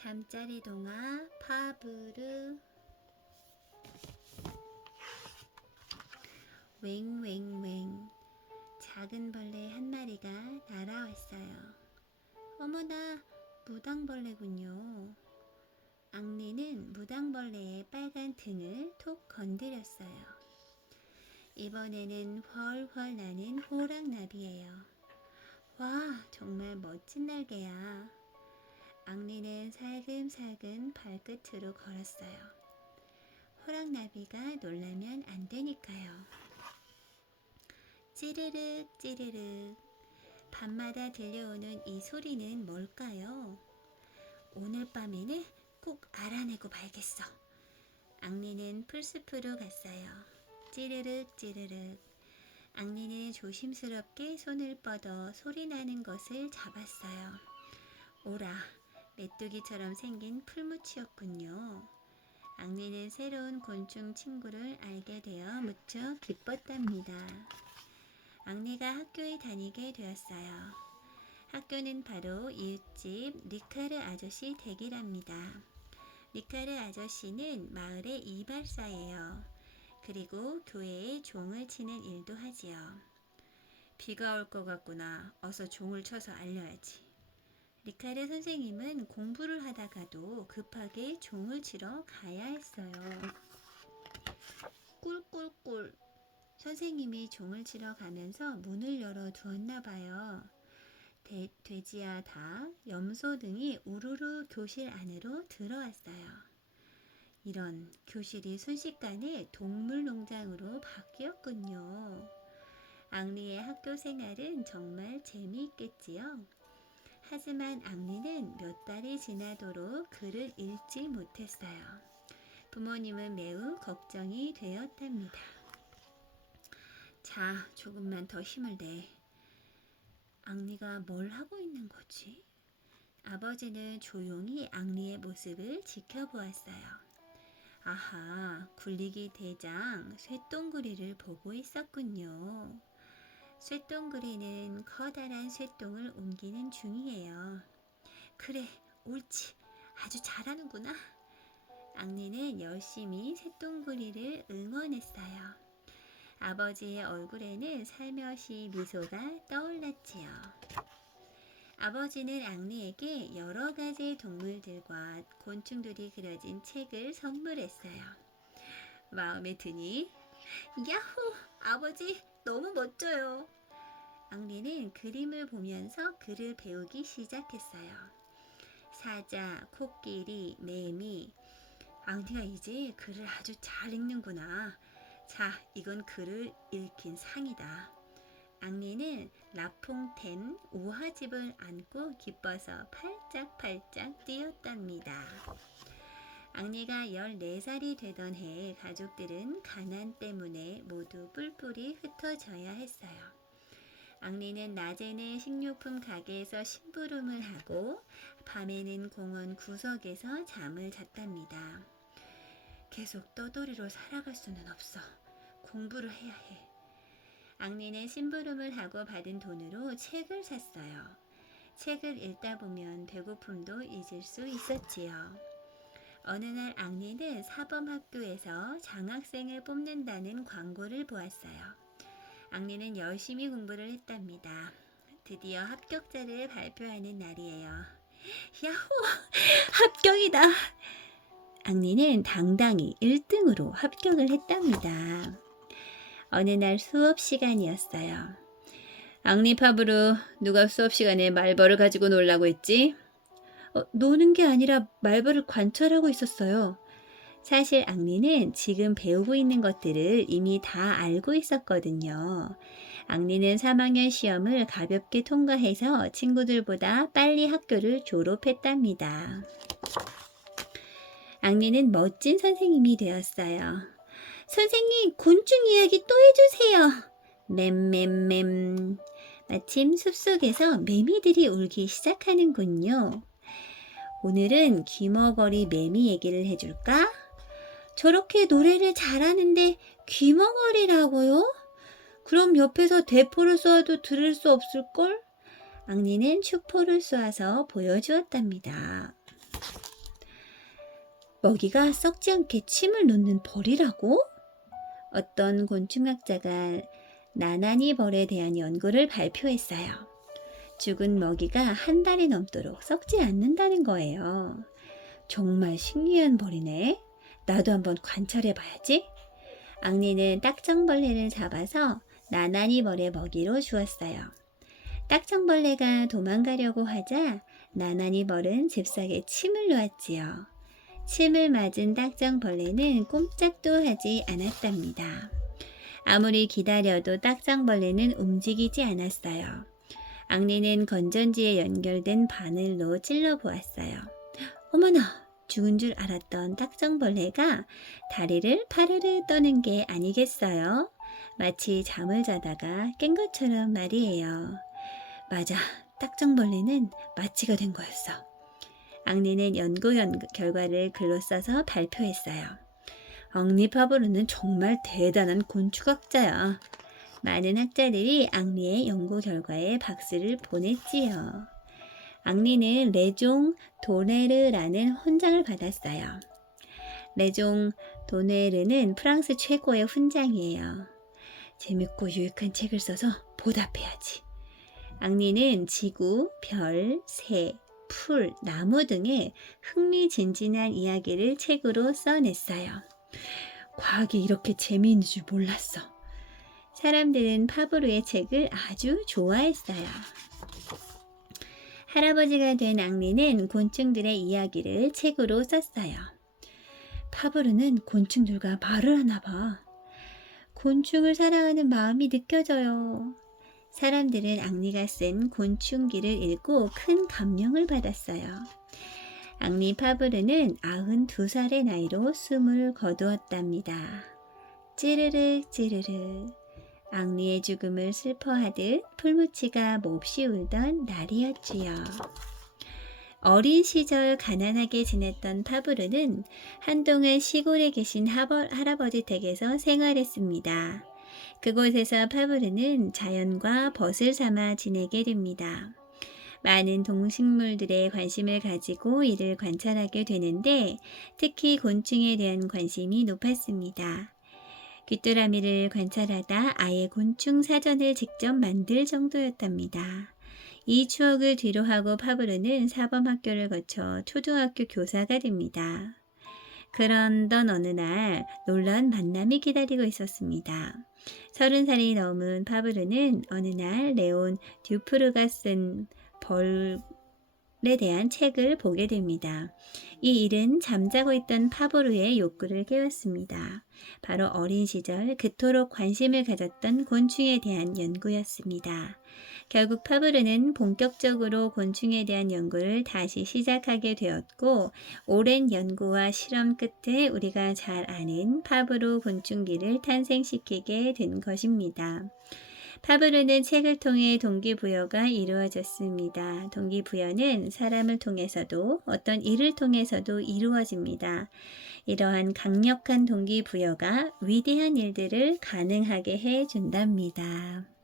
잠자리 동화 파브르. 웽웽웽. 작은 벌레 한 마리가 날아왔어요. 어머나, 무당벌레군요. 앙리는 무당벌레의 빨간 등을 톡 건드렸어요. 이번에는 훨훨 나는 호랑나비예요. 와, 정말 멋진 날개야. 앙리는 살금살금 발끝으로 걸었어요. 호랑나비가 놀라면 안 되니까요. 찌르륵 찌르륵. 밤마다 들려오는 이 소리는 뭘까요? 오늘 밤에는 꼭 알아내고 말겠어. 앙리는 풀숲으로 갔어요. 찌르륵 찌르륵. 앙리는 조심스럽게 손을 뻗어 소리나는 것을 잡았어요. 오라, 메뚜기처럼 생긴 풀무치였군요. 앙리는 새로운 곤충 친구를 알게 되어 무척 기뻤답니다. 앙리가 학교에 다니게 되었어요. 학교는 바로 이웃집 리카르 아저씨 댁이랍니다. 리카르 아저씨는 마을의 이발사예요. 그리고 교회에 종을 치는 일도 하지요. 비가 올 것 같구나. 어서 종을 쳐서 알려야지. 리카르 선생님은 공부를 하다가도 급하게 종을 치러 가야 했어요. 꿀꿀꿀. 선생님이 종을 치러 가면서 문을 열어 두었나 봐요. 돼지야 닭, 염소 등이 우르르 교실 안으로 들어왔어요. 이런, 교실이 순식간에 동물농장으로 바뀌었군요. 앙리의 학교 생활은 정말 재미있겠지요. 하지만 앙리는 몇 달이 지나도록 글을 읽지 못했어요. 부모님은 매우 걱정이 되었답니다. 자, 조금만 더 힘을 내. 앙리가 뭘 하고 있는 거지? 아버지는 조용히 앙리의 모습을 지켜보았어요. 아하, 굴리기 대장 쇠똥구리를 보고 있었군요. 쇠똥구리는 커다란 쇠똥을 옮기는 중이에요. 그래, 옳지. 아주 잘하는구나. 앙리는 열심히 쇠똥구리를 응원했어요. 아버지의 얼굴에는 살며시 미소가 떠올랐지요. 아버지는 앙리에게 여러 가지 동물들과 곤충들이 그려진 책을 선물했어요. 마음에 드니? 야호! 아버지, 너무 멋져요. 앙리는 그림을 보면서 글을 배우기 시작했어요. 사자, 코끼리, 매미. 앙리가 이제 글을 아주 잘 읽는구나. 자, 이건 글을 읽힌 상이다. 앙리는 라퐁텐 우화집을 안고 기뻐서 팔짝팔짝 뛰었답니다. 앙리가 14살이 되던 해 가족들은 가난 때문에 모두 뿔뿔이 흩어져야 했어요. 앙리는 낮에는 식료품 가게에서 심부름을 하고 밤에는 공원 구석에서 잠을 잤답니다. 계속 떠돌이로 살아갈 수는 없어. 공부를 해야 해. 앙리는 심부름을 하고 받은 돈으로 책을 샀어요. 책을 읽다 보면 배고픔도 잊을 수 있었지요. 어느 날 앙리는 사범학교에서 장학생을 뽑는다는 광고를 보았어요. 앙리는 열심히 공부를 했답니다. 드디어 합격자를 발표하는 날이에요. 야호! 합격이다! 앙리는 당당히 1등으로 합격을 했답니다. 어느 날 수업 시간이었어요. 앙리 파브르, 누가 수업 시간에 말벌을 가지고 놀라고 했지? 노는 게 아니라 말벌을 관찰하고 있었어요. 사실 앙리는 지금 배우고 있는 것들을 이미 다 알고 있었거든요. 앙리는 3학년 시험을 가볍게 통과해서 친구들보다 빨리 학교를 졸업했답니다. 앙리는 멋진 선생님이 되었어요. 선생님, 곤충 이야기 또 해주세요. 맴맴맴. 마침 숲속에서 매미들이 울기 시작하는군요. 오늘은 귀머거리 매미 얘기를 해줄까? 저렇게 노래를 잘하는데 귀머거리라고요? 그럼 옆에서 대포를 쏘아도 들을 수 없을걸? 앙리는 추포를 쏘아서 보여주었답니다. 먹이가 썩지 않게 침을 놓는 벌이라고? 어떤 곤충학자가 나나니 벌에 대한 연구를 발표했어요. 죽은 먹이가 한 달이 넘도록 썩지 않는다는 거예요. 정말 신기한 벌이네. 나도 한번 관찰해 봐야지. 앙리는 딱정벌레를 잡아서 나나니 벌의 먹이로 주었어요. 딱정벌레가 도망가려고 하자 나나니 벌은 잽싸게 침을 놓았지요. 침을 맞은 딱정벌레는 꼼짝도 하지 않았답니다. 아무리 기다려도 딱정벌레는 움직이지 않았어요. 앙리는 건전지에 연결된 바늘로 찔러보았어요. 어머나! 죽은 줄 알았던 딱정벌레가 다리를 파르르 떠는 게 아니겠어요? 마치 잠을 자다가 깬 것처럼 말이에요. 맞아, 딱정벌레는 마취가 된 거였어. 앙리는 연구 결과를 글로 써서 발표했어요. 앙리 파브르는 정말 대단한 곤충학자야. 많은 학자들이 앙리의 연구 결과에 박수를 보냈지요. 앙리는 레종 도네르라는 훈장을 받았어요. 레종 도네르는 프랑스 최고의 훈장이에요. 재밌고 유익한 책을 써서 보답해야지. 앙리는 지구, 별, 새, 풀, 나무 등의 흥미진진한 이야기를 책으로 써냈어요. 과학이 이렇게 재미있는 줄 몰랐어. 사람들은 파브르의 책을 아주 좋아했어요. 할아버지가 된 앙리는 곤충들의 이야기를 책으로 썼어요. 파브르는 곤충들과 말을 하나 봐. 곤충을 사랑하는 마음이 느껴져요. 사람들은 앙리가 쓴 곤충기를 읽고 큰 감명을 받았어요. 앙리 파브르는 92살의 나이로 숨을 거두었답니다. 찌르르 찌르르. 앙리의 죽음을 슬퍼하듯 풀무치가 몹시 울던 날이었지요. 어린 시절 가난하게 지냈던 파브르는 한동안 시골에 계신 할아버지 댁에서 생활했습니다. 그곳에서 파브르는 자연과 벗을 삼아 지내게 됩니다. 많은 동식물들에 관심을 가지고 이를 관찰하게 되는데 특히 곤충에 대한 관심이 높았습니다. 귀뚜라미를 관찰하다 아예 곤충 사전을 직접 만들 정도였답니다. 이 추억을 뒤로하고 파브르는 사범학교를 거쳐 초등학교 교사가 됩니다. 그런던 어느 날 놀라운 만남이 기다리고 있었습니다. 30살이 넘은 파브르는 어느 날 레온 듀프르가 쓴 벌에 대한 책을 보게 됩니다. 이 일은 잠자고 있던 파브르의 욕구를 깨웠습니다. 바로 어린 시절 그토록 관심을 가졌던 곤충에 대한 연구였습니다. 결국 파브르는 본격적으로 곤충에 대한 연구를 다시 시작하게 되었고 오랜 연구와 실험 끝에 우리가 잘 아는 파브르 곤충기를 탄생시키게 된 것입니다. 파브르는 책을 통해 동기부여가 이루어졌습니다. 동기부여는 사람을 통해서도 어떤 일을 통해서도 이루어집니다. 이러한 강력한 동기부여가 위대한 일들을 가능하게 해준답니다.